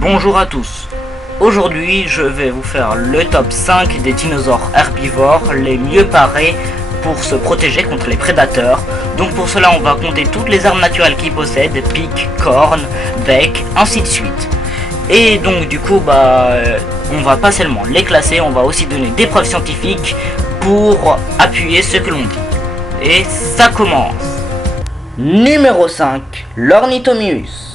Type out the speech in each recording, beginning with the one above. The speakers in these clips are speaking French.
Bonjour à tous. Aujourd'hui, je vais vous faire le top 5 des dinosaures herbivores les mieux parés pour se protéger contre les prédateurs. Donc pour cela, on va compter toutes les armes naturelles qu'ils possèdent, pics, cornes, bec, ainsi de suite. Et donc du coup, on va pas seulement les classer, on va aussi donner des preuves scientifiques pour appuyer ce que l'on dit. Et ça commence. Numéro 5, l'Ornithomimus.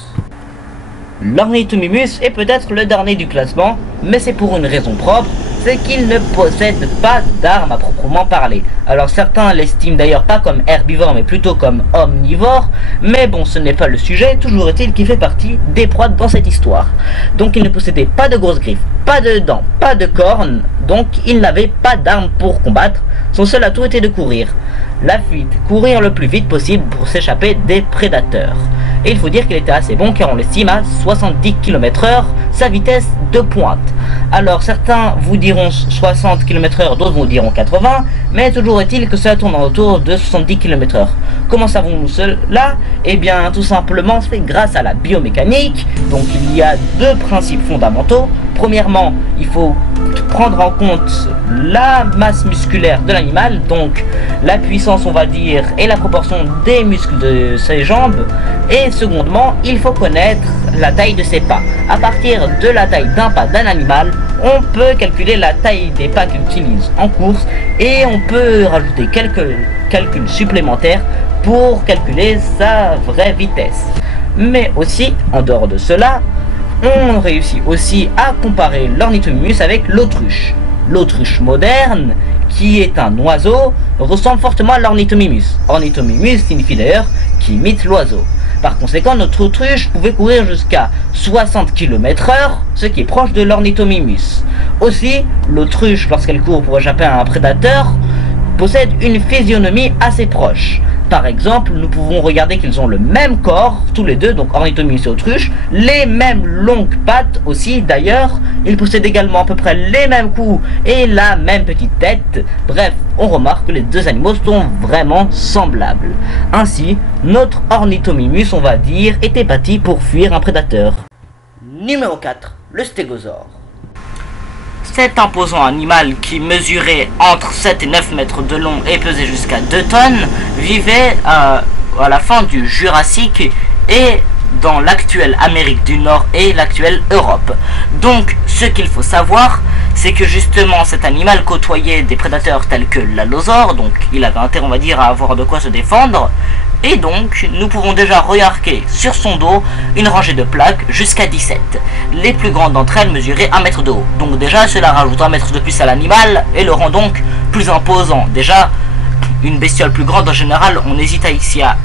L'Ornithomimus est peut-être le dernier du classement, mais c'est pour une raison propre, c'est qu'il ne possède pas d'armes à proprement parler. Alors certains l'estiment d'ailleurs pas comme herbivore mais plutôt comme omnivore, mais bon, ce n'est pas le sujet, toujours est-il qu'il fait partie des proies dans cette histoire. Donc il ne possédait pas de grosses griffes, pas de dents, pas de cornes, donc il n'avait pas d'armes pour combattre, son seul atout était de courir. La fuite, courir le plus vite possible pour s'échapper des prédateurs. Et il faut dire qu'il était assez bon car on l'estime à 70 km/h, sa vitesse de pointe. Alors certains vous diront 60 km/h, d'autres vous diront 80, mais toujours est-il que cela tourne autour de 70 km/h. Comment savons-nous cela? Eh bien tout simplement c'est grâce à la biomécanique. Donc il y a deux principes fondamentaux. Premièrement, il faut prendre en compte la masse musculaire de l'animal, donc la puissance on va dire et la proportion des muscles de ses jambes. Et secondement, il faut connaître la taille de ses pas. À partir de la taille d'un pas d'un animal, on peut calculer la taille des pas qu'il utilise en course et on peut rajouter quelques calculs supplémentaires pour calculer sa vraie vitesse. Mais aussi, en dehors de cela, on réussit aussi à comparer l'Ornithomimus avec l'autruche. L'autruche moderne, qui est un oiseau, ressemble fortement à l'Ornithomimus. Ornithomimus signifie d'ailleurs qui imite l'oiseau. Par conséquent, notre autruche pouvait courir jusqu'à 60 km/h, ce qui est proche de l'Ornithomimus. Aussi, l'autruche, lorsqu'elle court pour échapper à un prédateur, possède une physionomie assez proche. Par exemple, nous pouvons regarder qu'ils ont le même corps, tous les deux, donc Ornithomimus et autruche, les mêmes longues pattes aussi d'ailleurs, ils possèdent également à peu près les mêmes coups et la même petite tête. Bref, on remarque que les deux animaux sont vraiment semblables. Ainsi, notre Ornithomimus, on va dire, était bâti pour fuir un prédateur. Numéro 4, le stégosaure. Cet imposant animal qui mesurait entre 7 et 9 mètres de long et pesait jusqu'à 2 tonnes vivait à la fin du Jurassique et dans l'actuelle Amérique du Nord et l'actuelle Europe. Donc ce qu'il faut savoir, c'est que justement cet animal côtoyait des prédateurs tels que l'allosaure, donc il avait intérêt on va dire à avoir de quoi se défendre. Et donc, nous pouvons déjà remarquer sur son dos une rangée de plaques jusqu'à 17. Les plus grandes d'entre elles mesuraient 1 mètre de haut. Donc déjà, cela rajoute 1 mètre de plus à l'animal et le rend donc plus imposant. Déjà, une bestiole plus grande en général, on hésite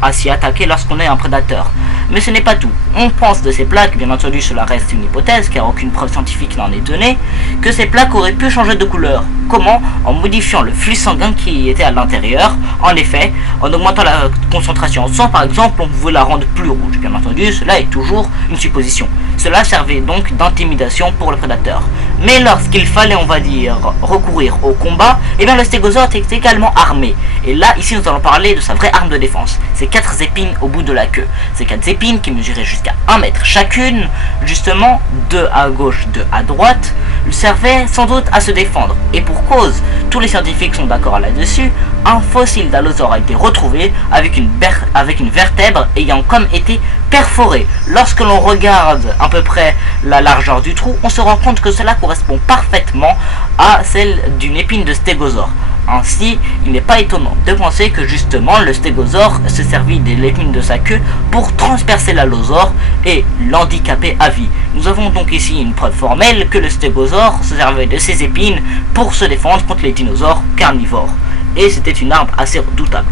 à s'y attaquer lorsqu'on est un prédateur. Mais ce n'est pas tout. On pense de ces plaques, bien entendu cela reste une hypothèse car aucune preuve scientifique n'en est donnée, que ces plaques auraient pu changer de couleur. Comment? En modifiant le flux sanguin qui était à l'intérieur. En effet, en augmentant la concentration en sang par exemple, on pouvait la rendre plus rouge. Bien entendu, cela est toujours une supposition. Cela servait donc d'intimidation pour le prédateur. Mais lorsqu'il fallait, on va dire, recourir au combat, eh bien le stégosaure était également armé. Et là, ici, nous allons parler de sa vraie arme de défense. Ces 4 épines au bout de la queue. Ces 4 épines qui mesuraient jusqu'à 1 mètre chacune, justement, 2 à gauche, 2 à droite, servaient sans doute à se défendre. Et pour cause, tous les scientifiques sont d'accord là-dessus, un fossile d'allosaure a été retrouvé avec une vertèbre ayant comme été perforée. Lorsque l'on regarde à peu près la largeur du trou, on se rend compte que cela correspond parfaitement à celle d'une épine de stégosaure. Ainsi, il n'est pas étonnant de penser que justement le stégosaure se servit de l'épine de sa queue pour transpercer l'allosaure et l'handicaper à vie. Nous avons donc ici une preuve formelle que le stégosaure se servait de ses épines pour se défendre contre les dinosaures carnivores. Et c'était une arme assez redoutable.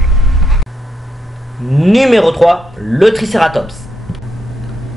Numéro 3, le Triceratops.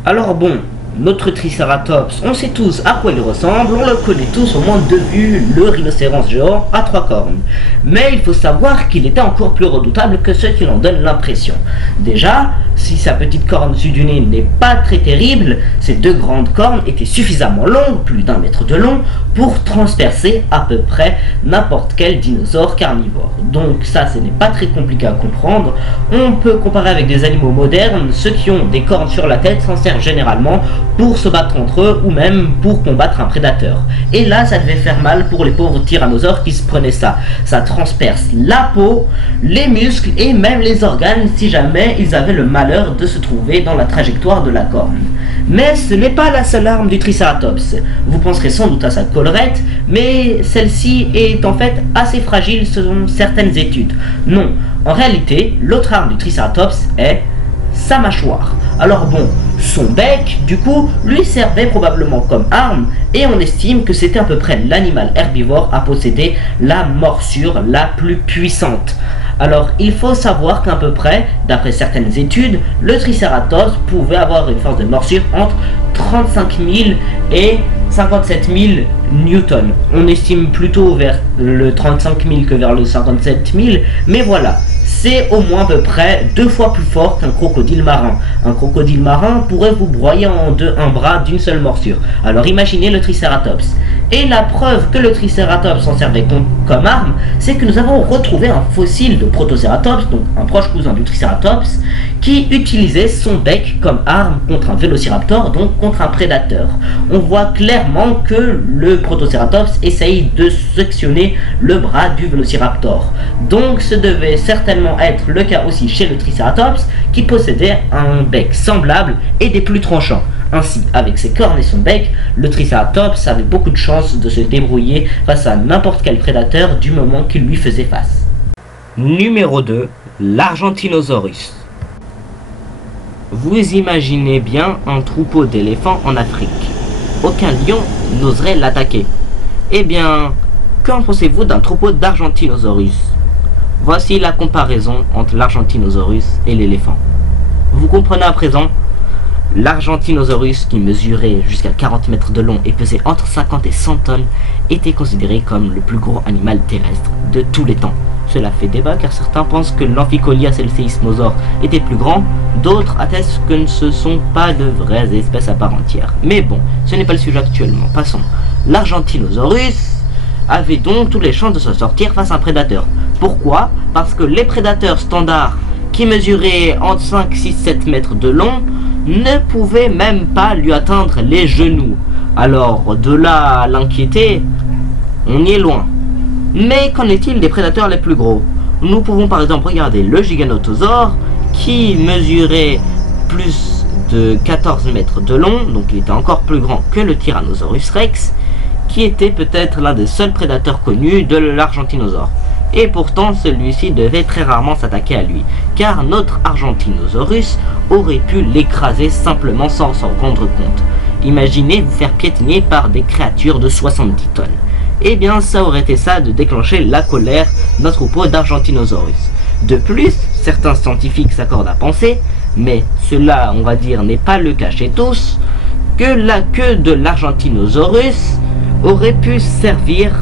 Alors bon, notre Triceratops, on sait tous à quoi il ressemble, on le connaît tous au moins de vue, le rhinocéros géant à 3 cornes. Mais il faut savoir qu'il était encore plus redoutable que ce qui en donne l'impression. Déjà, si sa petite corne dessus du nez n'est pas très terrible, ses 2 grandes cornes étaient suffisamment longues, plus d'1 mètre de long, pour transpercer à peu près n'importe quel dinosaure carnivore. Donc ça, ce n'est pas très compliqué à comprendre. On peut comparer avec des animaux modernes, ceux qui ont des cornes sur la tête s'en servent généralement pour se battre entre eux ou même pour combattre un prédateur. Et là, ça devait faire mal pour les pauvres tyrannosaures qui se prenaient ça. Ça transperce la peau, les muscles et même les organes si jamais ils avaient le malheur de se trouver dans la trajectoire de la corne. Mais ce n'est pas la seule arme du Triceratops. Vous penserez sans doute à sa collerette, mais celle-ci est en fait assez fragile selon certaines études. Non, en réalité, l'autre arme du Triceratops est sa mâchoire. Alors bon, son bec, du coup, lui servait probablement comme arme, et on estime que c'était à peu près l'animal herbivore à posséder la morsure la plus puissante. Alors, il faut savoir qu'à peu près, d'après certaines études, le Triceratops pouvait avoir une force de morsure entre 35 000 et 57 000 newtons. On estime plutôt vers le 35 000 que vers le 57 000, mais voilà. C'est au moins à peu près 2 fois plus fort qu'un crocodile marin. Un crocodile marin pourrait vous broyer en deux un bras d'une seule morsure. Alors imaginez le Triceratops. Et la preuve que le Triceratops s'en servait comme arme, c'est que nous avons retrouvé un fossile de Protoceratops, donc un proche cousin du Triceratops, qui utilisait son bec comme arme contre un Vélociraptor, donc contre un prédateur. On voit clairement que le Protoceratops essaye de sectionner le bras du Vélociraptor. Donc ce devait certainement être le cas aussi chez le Triceratops, qui possédait un bec semblable et des plus tranchants. Ainsi, avec ses cornes et son bec, le Triceratops avait beaucoup de chances de se débrouiller face à n'importe quel prédateur du moment qu'il lui faisait face. Numéro 2, l'Argentinosaurus. Vous imaginez bien un troupeau d'éléphants en Afrique. Aucun lion n'oserait l'attaquer. Eh bien, qu'en pensez-vous d'un troupeau d'Argentinosaurus? Voici la comparaison entre l'Argentinosaurus et l'éléphant. Vous comprenez à présent? L'Argentinosaurus, qui mesurait jusqu'à 40 mètres de long et pesait entre 50 et 100 tonnes, était considéré comme le plus gros animal terrestre de tous les temps. Cela fait débat car certains pensent que l'Amphicolias et le Séismosaure étaient plus grands, d'autres attestent que ce ne sont pas de vraies espèces à part entière. Mais bon, ce n'est pas le sujet actuellement, passons. L'Argentinosaurus avait donc toutes les chances de se sortir face à un prédateur. Pourquoi? Parce que les prédateurs standards qui mesuraient entre 5, 6, 7 mètres de long ne pouvaient même pas lui atteindre les genoux. Alors, de là à l'inquiéter, on y est loin. Mais qu'en est-il des prédateurs les plus gros? Nous pouvons par exemple regarder le Giganotosaure, qui mesurait plus de 14 mètres de long, donc il était encore plus grand que le Tyrannosaurus Rex, qui était peut-être l'un des seuls prédateurs connus de l'Argentinosaure. Et pourtant celui-ci devait très rarement s'attaquer à lui, car notre Argentinosaurus aurait pu l'écraser simplement sans s'en rendre compte. Imaginez vous faire piétiner par des créatures de 70 tonnes. Eh bien ça aurait été ça de déclencher la colère d'un troupeau d'Argentinosaurus. De plus, certains scientifiques s'accordent à penser, mais cela on va dire n'est pas le cas chez tous, que la queue de l'Argentinosaurus aurait pu servir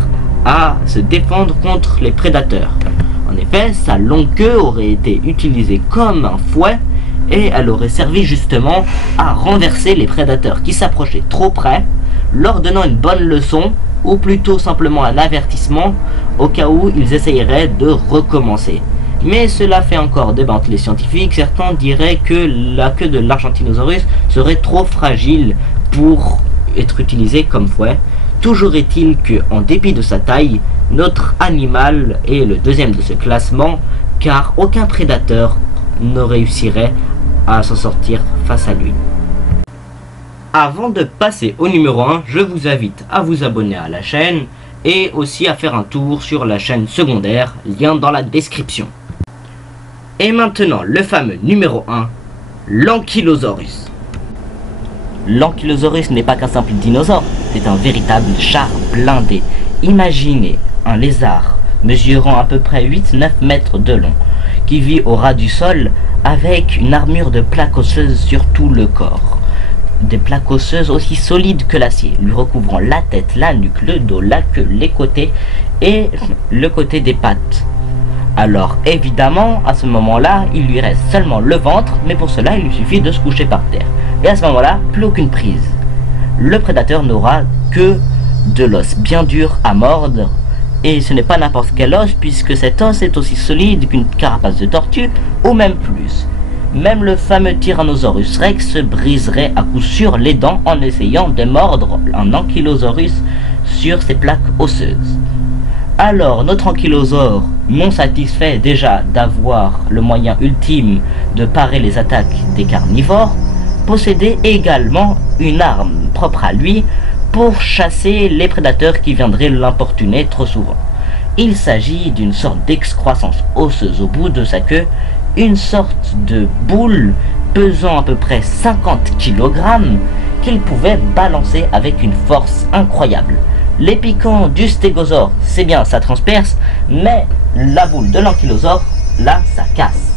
à se défendre contre les prédateurs. En effet, sa longue queue aurait été utilisée comme un fouet et elle aurait servi justement à renverser les prédateurs qui s'approchaient trop près, leur donnant une bonne leçon ou plutôt simplement un avertissement au cas où ils essayeraient de recommencer. Mais cela fait encore débat entre les scientifiques. Certains diraient que la queue de l'Argentinosaurus serait trop fragile pour être utilisée comme fouet. Toujours est-il que, en dépit de sa taille, notre animal est le deuxième de ce classement, car aucun prédateur ne réussirait à s'en sortir face à lui. Avant de passer au numéro 1, je vous invite à vous abonner à la chaîne et aussi à faire un tour sur la chaîne secondaire, lien dans la description. Et maintenant, le fameux numéro 1, l'Ankylosaurus. L'Ankylosaurus n'est pas qu'un simple dinosaure, c'est un véritable char blindé. Imaginez un lézard mesurant à peu près 8-9 mètres de long, qui vit au ras du sol avec une armure de plaques osseuses sur tout le corps. Des plaques osseuses aussi solides que l'acier, lui recouvrant la tête, la nuque, le dos, la queue, les côtés et le côté des pattes. Alors évidemment, à ce moment-là, il lui reste seulement le ventre, mais pour cela, il lui suffit de se coucher par terre. Et à ce moment-là, plus aucune prise. Le prédateur n'aura que de l'os bien dur à mordre, et ce n'est pas n'importe quel os, puisque cet os est aussi solide qu'une carapace de tortue, ou même plus. même le fameux Tyrannosaurus Rex se briserait à coup sûr les dents en essayant de mordre un ankylosaurus sur ses plaques osseuses. Alors notre ankylosaure, non satisfait déjà d'avoir le moyen ultime de parer les attaques des carnivores, possédait également une arme propre à lui pour chasser les prédateurs qui viendraient l'importuner trop souvent. Il s'agit d'une sorte d'excroissance osseuse au bout de sa queue, une sorte de boule pesant à peu près 50 kg qu'il pouvait balancer avec une force incroyable. Les piquants du stégosaure, c'est bien, ça transperce, mais la boule de l'ankylosaure, là, ça casse.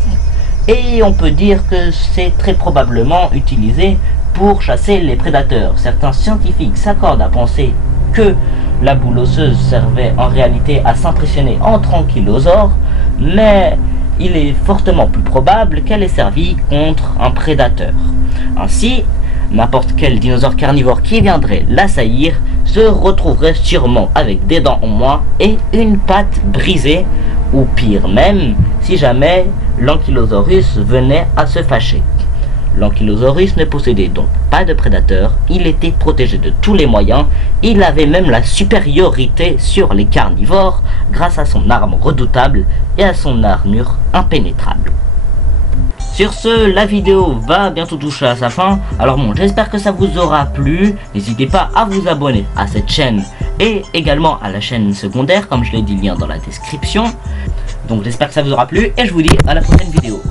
Et on peut dire que c'est très probablement utilisé pour chasser les prédateurs. Certains scientifiques s'accordent à penser que la boule osseuse servait en réalité à s'impressionner entre ankylosaures, mais il est fortement plus probable qu'elle ait servi contre un prédateur. Ainsi, n'importe quel dinosaure carnivore qui viendrait l'assaillir se retrouverait sûrement avec des dents en moins et une patte brisée, ou pire même, si jamais l'ankylosaurus venait à se fâcher. L'ankylosaurus ne possédait donc pas de prédateur, il était protégé de tous les moyens, il avait même la supériorité sur les carnivores grâce à son arme redoutable et à son armure impénétrable. Sur ce, la vidéo va bientôt toucher à sa fin, alors bon, j'espère que ça vous aura plu, n'hésitez pas à vous abonner à cette chaîne et également à la chaîne secondaire, comme je l'ai dit, lien dans la description. Donc j'espère que ça vous aura plu et je vous dis à la prochaine vidéo.